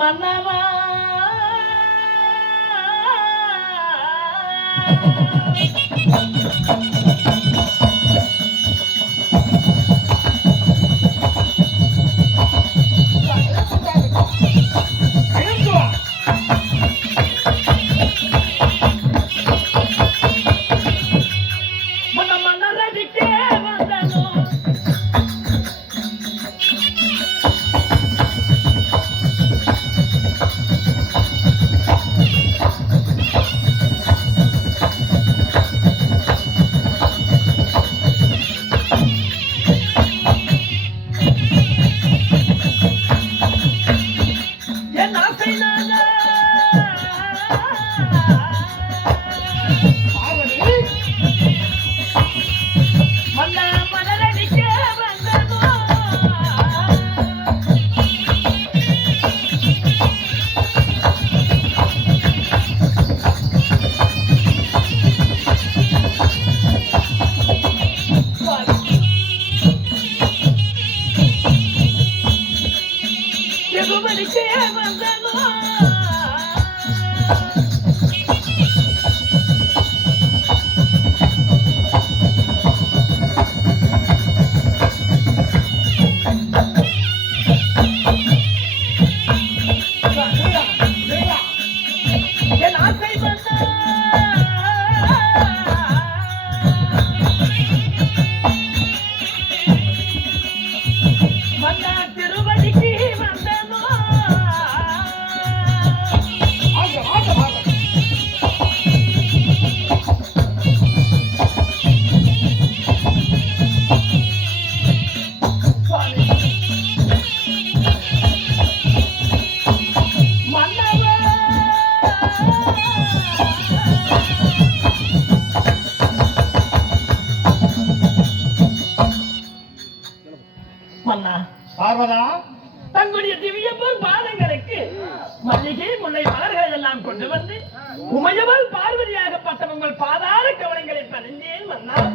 மன்னவா பார்வதா தங்களுடைய திவ்யப்பூர் பாதங்களுக்கு மல்லிகை முல்லை மலர்கள் எல்லாம் கொண்டு வந்து உமையவள் பார்வதியாக பட்டவங்கள் பாதார கவனங்களை பதிந்தேன் வந்தார்.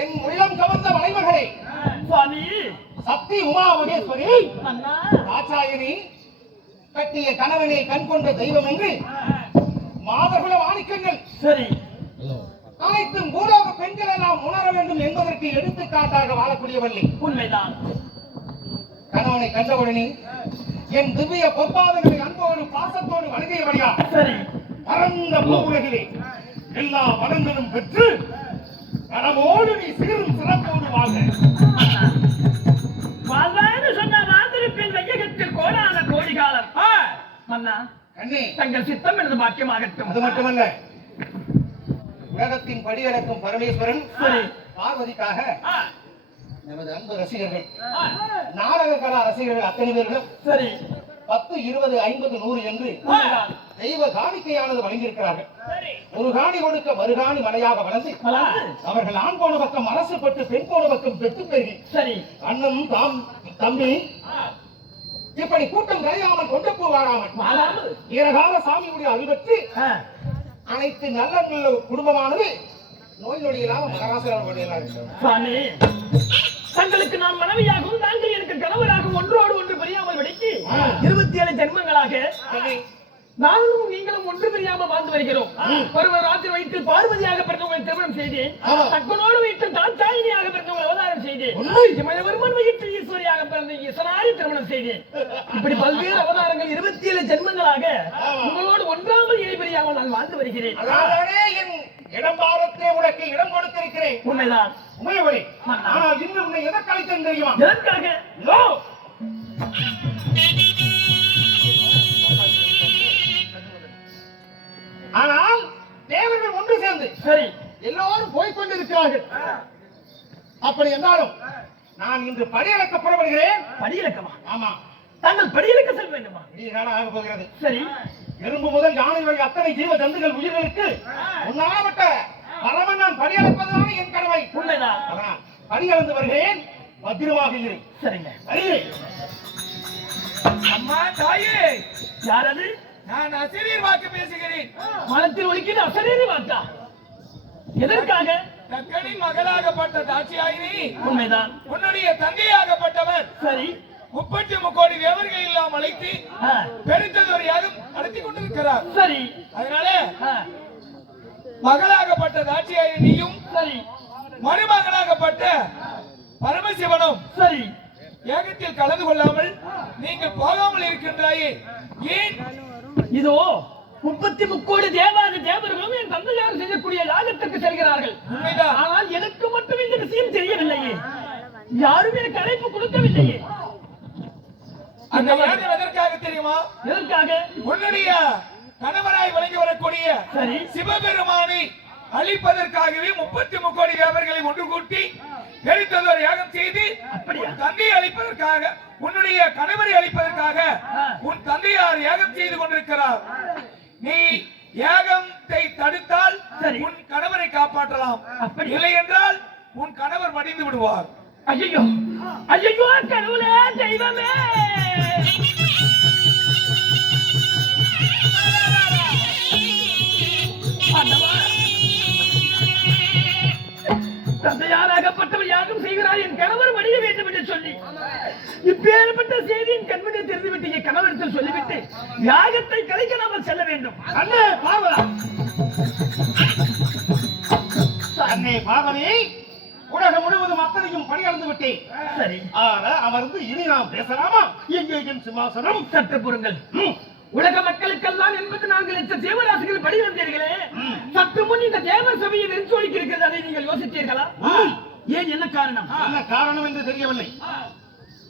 என் உள்ளம் கவர்ந்த மலைமகளே. சுவாமி. சக்தி உமா மகேஸ்வரி. அண்ணா. ஆச்சாரியனி கட்டிய கணவனை கண் கொண்ட தெய்வம் என்று மாதகுல மாணிக்கங்கள். சரி. அனைத்தும் பூலோக பெண்கள் எல்லாம் உணர வேண்டும் என்பதற்கு எடுத்துக்காட்டாக வாழக்கூடியவள்ளி உண்மைதான். கணவனை கண்டவுடனே என் திவ்ய பொற்பாதங்களை அன்போடு பாசத்தோடு வணங்கியபடியா சரி. பரந்த பூவுலகிலே எல்லா வளங்களும் பெற்று கனவோடு நீ சீரும் சிறப்போடு வாழ்க வாழ்வான்னு சொன்ன வாழ்ந்திருப்பின் வையகத்தில் கோடான கோடி காலம் மன்னா கண்ணே. தங்கள் சித்தம் எனது பாக்கியமாகட்டும். அது மட்டுமல்ல உலகத்தின் படியடக்கும் பரமேஸ்வரன் சரி. பார்வதிக்காக நமது அன்பு ரசிகர்கள் நாடக கலா ரசிகர்கள் அத்தனை பேர்களும் சரி. பத்து இருபது ஐம்பது நூறு என்று. தெய்வ காணிக்கையானது வழங்கியிருக்கிறார்கள். ஒரு காணி கொடுக்க மறுகாணி மலையாக வளர்ந்து. அவர்கள் ஆண் போன பக்கம் அரசு பட்டு பெண் போன பக்கம் பெற்று பெருகி. சரி. அண்ணன் தாம் தம்பி இப்படி கூட்டம் கரையாமல் கொண்டு போவாராமல் வாழாமல். ஈரகால சாமியுடைய ஆ, அனைத்து நல்ல நல்ல குடும்பமானது நோய் நொடி இல்லாம சுவாமி தங்களுக்கு நான் மனைவியாகவும் தாங்கள் எனக்கு கணவராகவும் ஒன்றோடு ஒன்று பிரியாமல் வெடிக்கு இருபத்தி ஏழு ஜென்மங்களாக நானும் நீங்களும் ஒன்று பிரியாமல் வாழ்ந்து வருகிறோம். ஒருவர் ராத்திரி வயிற்றில் பார்வதியாக பிறந்தவங்களை திருமணம் செய்தேன். தக்கனோடு வயிற்றில் தான் தாயினியாக பிறந்தவங்களை அவதாரம் செய்தேன். உண்மை. இமயவர்மன் வயிற்றில் ஈஸ்வரியாக பிறந்த ஈஸ்வராரி திருமணம் செய்தேன். இப்படி பல்வேறு அவதாரங்கள் இருபத்தி ஏழு ஜென்மங்களாக உங்களோடு ஒன்றாமல் இணை பிரியாமல் நான் வாழ்ந்து வருகிறேன். இடம் பாரத்தே உனக்கு இடம் கொடுத்திருக்கிறேன். உண்மைதான். உமையவழி ஆனால் இன்னும் உன்னை எதற்கு அழைத்தேன் தெரியுமா? எதற்காக? ஆனால் தேவர்கள் ஒன்று சேர்ந்து சரி. எல்லோரும் போய்க் கொண்டிருக்கிறார்கள் அப்படி என்றாலும் நான் இன்று படியளக்க புறப்படுகிறேன். படியிலக்கமா? ஆமா. தாங்கள் படியிலக்க செல்ல வேண்டுமா? காலம் ஆக போகிறது. சரி. எறும்பு முதல் யானை வரை அத்தனை ஜீவ ஜந்துகள் உயிர்களுக்கு உண்ணாமட்ட பரமன் நான் படியளப்பதுதான் என் கடமை. உண்மைதான். அதனால் படியளந்து வருகிறேன். பத்திரமாக இரு. சரிங்க. அம்மா தாயே. யார் அது? நான் அசிரியர் வாக்கு பேசுகிறேன். மனத்தில் ஒலிக்கிற அசரீரி வாக்கா? எதற்காக? தக்கனின் மகளாகப்பட்ட தாட்சியாயினி. உண்மைதான். உன்னுடைய தங்கையாகப்பட்டவர். சரி. முப்பத்தி முக்கோடி தேவர்கள் எல்லாம் அழைத்து ஆ, பெருந்ததொரு யாகம் நடத்தி கொண்டிருக்கிறார். சரி. அதனால மகளாகப்பட்ட தாட்சியாயினி நீயும் சரி. மருமகளாகப்பட்ட பரமசிவனும் சரி. யாகத்தில் கலந்து கொள்ளாமல் நீங்கள் போகாமல் இருக்கின்றாயே. ஏன்? இதோ முப்பத்தி முக்கோடி தேவாதி தேவர்களும் என் தந்தையார் செய்யக்கூடிய யாகத்திற்கு செல்கிறார்கள். ஆனால் எனக்கு மட்டும் இந்த விஷயம் தெரியவில்லையே. யாரும் எனக்கு அழைப்பு கொடுக்கவில்லையே. அந்த யாகம் எதற்காக தெரியுமா? எதற்காக? உன்னுடைய கணவராய் விளங்கி வரக்கூடிய சிவபெருமானை அழிப்பதற்காகவே முப்பத்தி முக்கோடி தேவர்களை ஒன்று கூட்டி எரித்ததொரு யாகம் செய்து தந்தையை அழிப்பதற்காக உன்னுடைய கணவரை அழிப்பதற்காக. உன் தந்தையார் யாகம் செய்து கொண்டிருக்கிறார் நீ யாகத்தை தடுத்தால். உன் கணவரை காப்பாற்றலாம். இல்லை என்றால் உன் கணவர் மடிந்து விடுவார் ஐயோ ஐயோ கடவுளே தெய்வமே இப்பேற்பட்ட செய்தியின் கண்மணியை தெரிந்துவிட்டு கணவரிடத்தில் சொல்லிவிட்டு யாகத்தை கலைக்க நாமல் செல்ல வேண்டும். அண்ணே பாவலா. அண்ணே பாவனே உலகம் முழுவதும் அத்தனையும் படியளந்து விட்டேன். சரி. ஆக அமர்ந்து இனி நாம் பேசலாமா? எங்கே என் சிம்மாசனம். சற்று பொறுங்கள். உலக மக்களுக்கெல்லாம் எண்பத்தி நான்கு லட்சம் தேவராசிகள் படி வந்தீர்களே. சற்று முன் இந்த தேவ சபையை வெறிச்சோடிக்கு இருக்கிறது அதை நீங்கள் யோசித்தீர்களா? ஏன் என்ன காரணம்? என்ன காரணம் என்று தெரியவில்லை.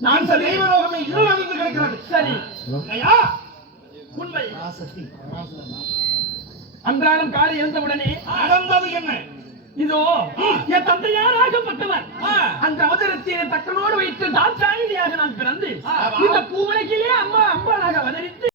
நான் இந்த சொல்ல தெய்வலோகமே இருள் அணிந்து கிடக்கிறது. சரி. இல்லையா உண்மை. அன்றாடம் காலை எழுந்தவுடனே நடந்தது என்ன? இதோ என் தந்தையாராகப்பட்டவர் அந்த அவதரத்தை தக்கனோடு வைத்து தாட்சாயினியாக நான் பிறந்து இந்த பூவுலகிலே அம்மா அம்பாளாக அவதரித்து